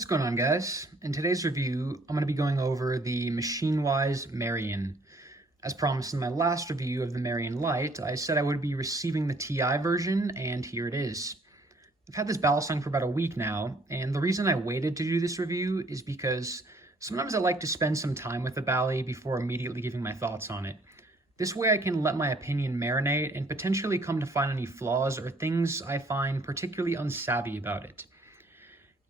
What's going on, guys? In today's review, I'm going to be going over the Machinewise Maryn. As promised in my last review of the Marian Lite, I said I would be receiving the Ti version, and here it is. I've had this balisong for about a week now, and the reason I waited to do this review is because sometimes I like to spend some time with the Bali before immediately giving my thoughts on it. This way I can let my opinion marinate and potentially come to find any flaws or things I find particularly unsavvy about it.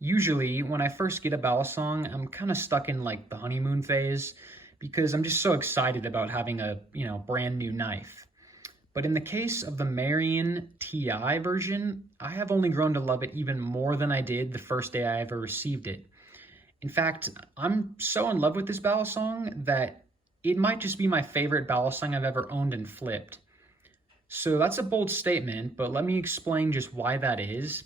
Usually, when I first get a balisong, I'm kind of stuck in like the honeymoon phase because I'm just so excited about having a, brand new knife. But in the case of the Marian Ti version, I have only grown to love it even more than I did the first day I ever received it. In fact, I'm so in love with this balisong that it might just be my favorite balisong I've ever owned and flipped. So that's a bold statement, but let me explain just why that is.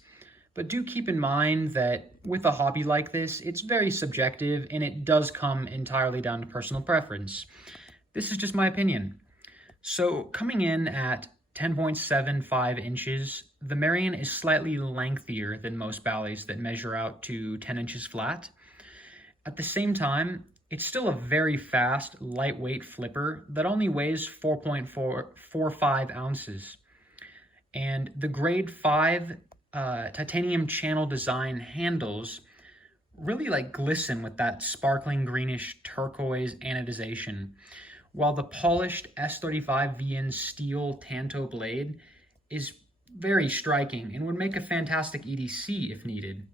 But do keep in mind that with a hobby like this, it's very subjective and it does come entirely down to personal preference. This is just my opinion. So coming in at 10.75 inches, the Marian is slightly lengthier than most balis that measure out to 10 inches flat. At the same time, it's still a very fast, lightweight flipper that only weighs 4.45 ounces. And the grade 5 titanium channel design handles really glisten with that sparkling greenish turquoise anodization, while the polished S35 VN steel Tanto blade is very striking and would make a fantastic EDC if needed.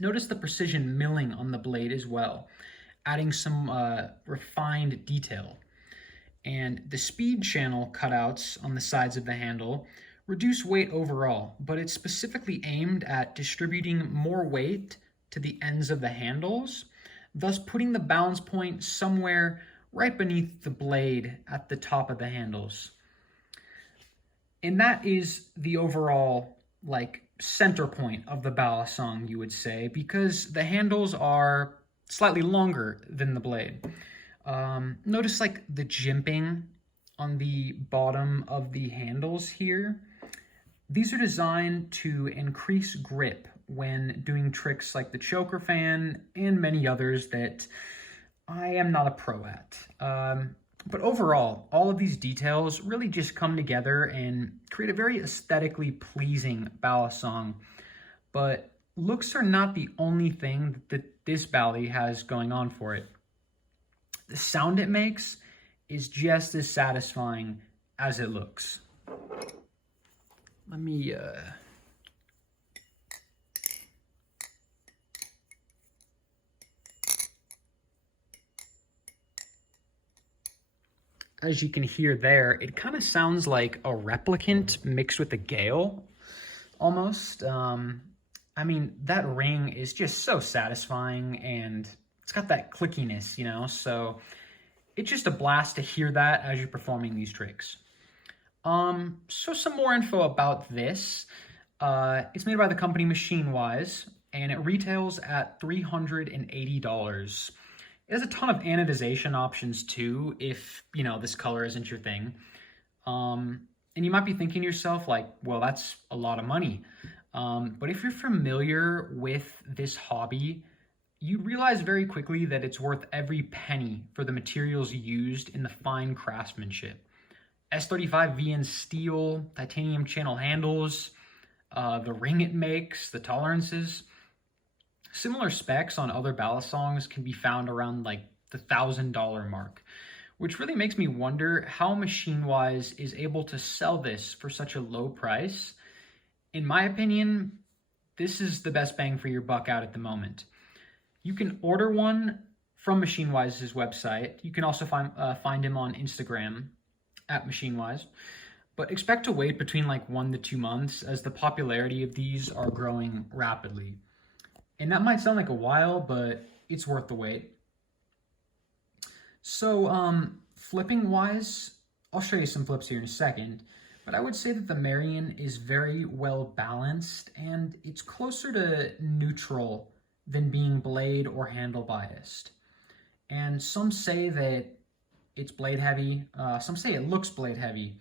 Notice the precision milling on the blade as well, adding some refined detail. And the speed channel cutouts on the sides of the handle reduce weight overall, but it's specifically aimed at distributing more weight to the ends of the handles, thus putting the balance point somewhere right beneath the blade at the top of the handles. And that is the overall center point of the balisong, you would say, because the handles are slightly longer than the blade. Notice the jimping on the bottom of the handles here. These are designed to increase grip when doing tricks like the choker fan and many others that I am not a pro at. But overall, all of these details really just come together and create a very aesthetically pleasing balisong. But looks are not the only thing that this Bali has going on for it. The sound it makes is just as satisfying as it looks. Let me as you can hear there, it kind of sounds like a replicant mixed with a gale, almost. That ring is just so satisfying and it's got that clickiness, so it's just a blast to hear that as you're performing these tricks. So some more info about this. It's made by the company Machinewise, and it retails at $380. It has a ton of anodization options too, if, this color isn't your thing. And you might be thinking to yourself, well, that's a lot of money. But if you're familiar with this hobby, you realize very quickly that it's worth every penny for the materials used in the fine craftsmanship. S35 VN steel, titanium channel handles, the ring it makes, the tolerances. Similar specs on other balisongs can be found around the $1,000 mark, which really makes me wonder how Machinewise is able to sell this for such a low price. In my opinion, this is the best bang for your buck out at the moment. You can order one from Machinewise's website. You can also find him on Instagram at Machinewise, but expect to wait between 1 to 2 months as the popularity of these are growing rapidly. And that might sound like a while, but it's worth the wait. So flipping wise, I'll show you some flips here in a second, but I would say that the Marian is very well balanced and it's closer to neutral than being blade or handle biased. And some say that it's blade heavy, some say it looks blade heavy,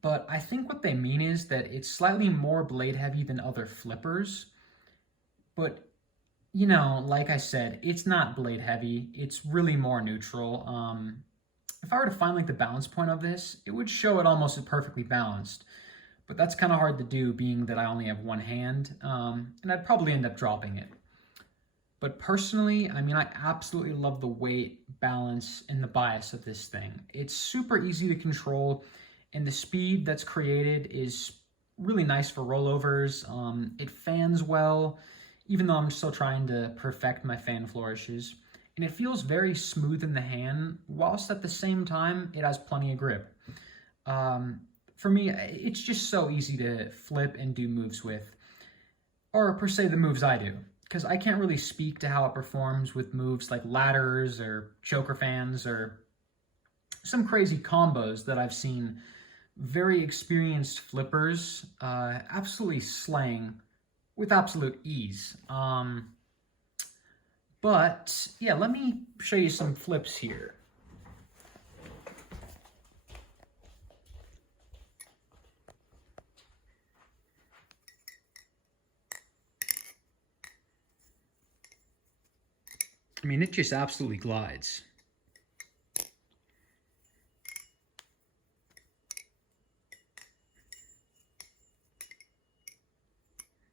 but I think what they mean is that it's slightly more blade heavy than other flippers, but you know, like I said, it's not blade heavy. It's really more neutral. If I were to find like the balance point of this, it would show it almost as perfectly balanced. But that's kind of hard to do, being that I only have one hand, and I'd probably end up dropping it. But personally, I mean, I absolutely love the weight, balance, and the bias of this thing. It's super easy to control, and the speed that's created is really nice for rollovers. It fans well, even though I'm still trying to perfect my fan flourishes. And it feels very smooth in the hand, whilst at the same time, it has plenty of grip. For me, it's just so easy to flip and do moves with, or per se the moves I do, because I can't really speak to how it performs with moves like ladders or choker fans or some crazy combos that I've seen very experienced flippers absolutely slaying with absolute ease. But yeah, let me show you some flips here. I mean, it just absolutely glides.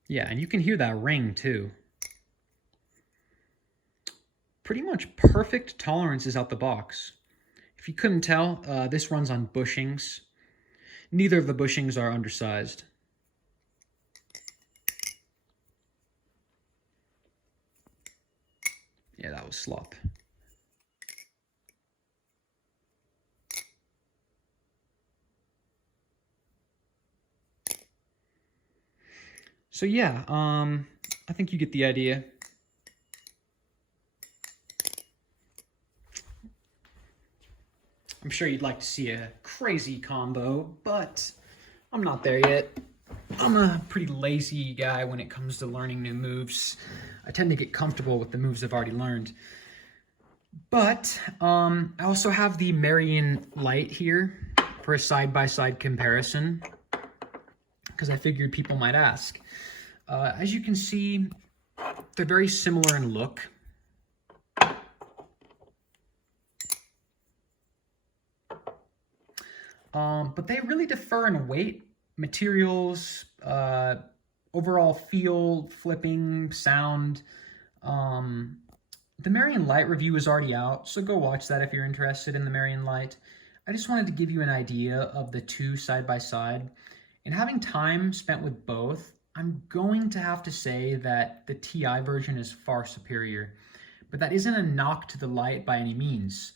Yeah, and you can hear that ring too. Pretty much perfect tolerances out the box. If you couldn't tell, this runs on bushings. Neither of the bushings are undersized. Yeah, that was slop. So yeah, I think you get the idea. I'm sure you'd like to see a crazy combo, but I'm not there yet. I'm a pretty lazy guy when it comes to learning new moves. I tend to get comfortable with the moves I've already learned. But I also have the Marian Light here for a side-by-side comparison, because I figured people might ask. As you can see, they're very similar in look. But they really differ in weight, materials, overall feel, flipping, sound. The Marian Light review is already out, so go watch that if you're interested in the Marian Light. I just wanted to give you an idea of the two side by side. And having time spent with both, I'm going to have to say that the Ti version is far superior. But that isn't a knock to the Light by any means.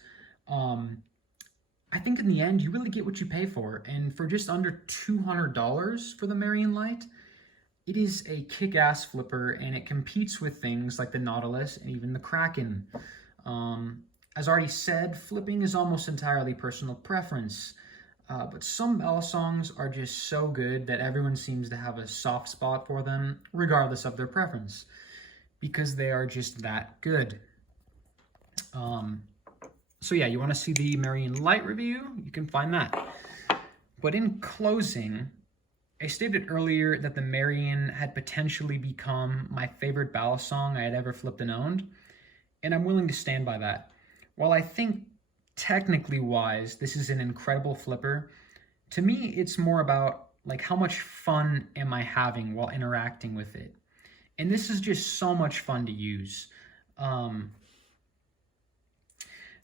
I think in the end, you really get what you pay for. And for just under $200 for the Marian Light, it is a kick-ass flipper, and it competes with things like the Nautilus and even the Kraken. As already said, flipping is almost entirely personal preference. But some bell songs are just so good that everyone seems to have a soft spot for them, regardless of their preference, because they are just that good. So yeah, you want to see the Marian Light review? You can find that. But in closing, I stated earlier that the Marian had potentially become my favorite ballast song I had ever flipped and owned, and I'm willing to stand by that. While I think technically wise, this is an incredible flipper, to me it's more about like how much fun am I having while interacting with it. And this is just so much fun to use.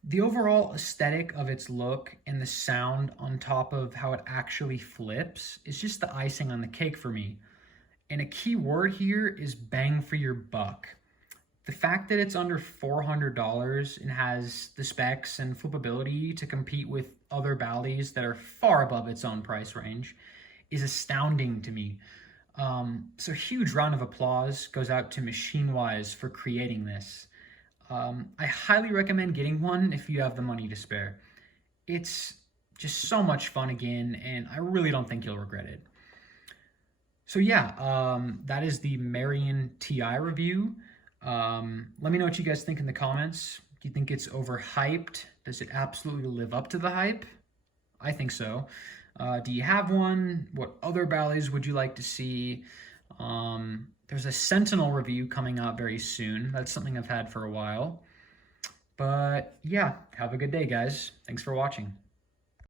The overall aesthetic of its look and the sound on top of how it actually flips is just the icing on the cake for me. And a key word here is bang for your buck. The fact that it's under $400 and has the specs and flippability to compete with other Balis that are far above its own price range is astounding to me. So huge round of applause goes out to Machinewise for creating this. I highly recommend getting one if you have the money to spare. It's just so much fun again, and I really don't think you'll regret it. So yeah, that is the Marian Ti review. Let me know what you guys think in the comments. Do you think it's overhyped? Does it absolutely live up to the hype? I think so. Do you have one? What other ballets would you like to see? There's a Sentinel review coming out very soon. That's something I've had for a while. But yeah, have a good day, guys. Thanks for watching.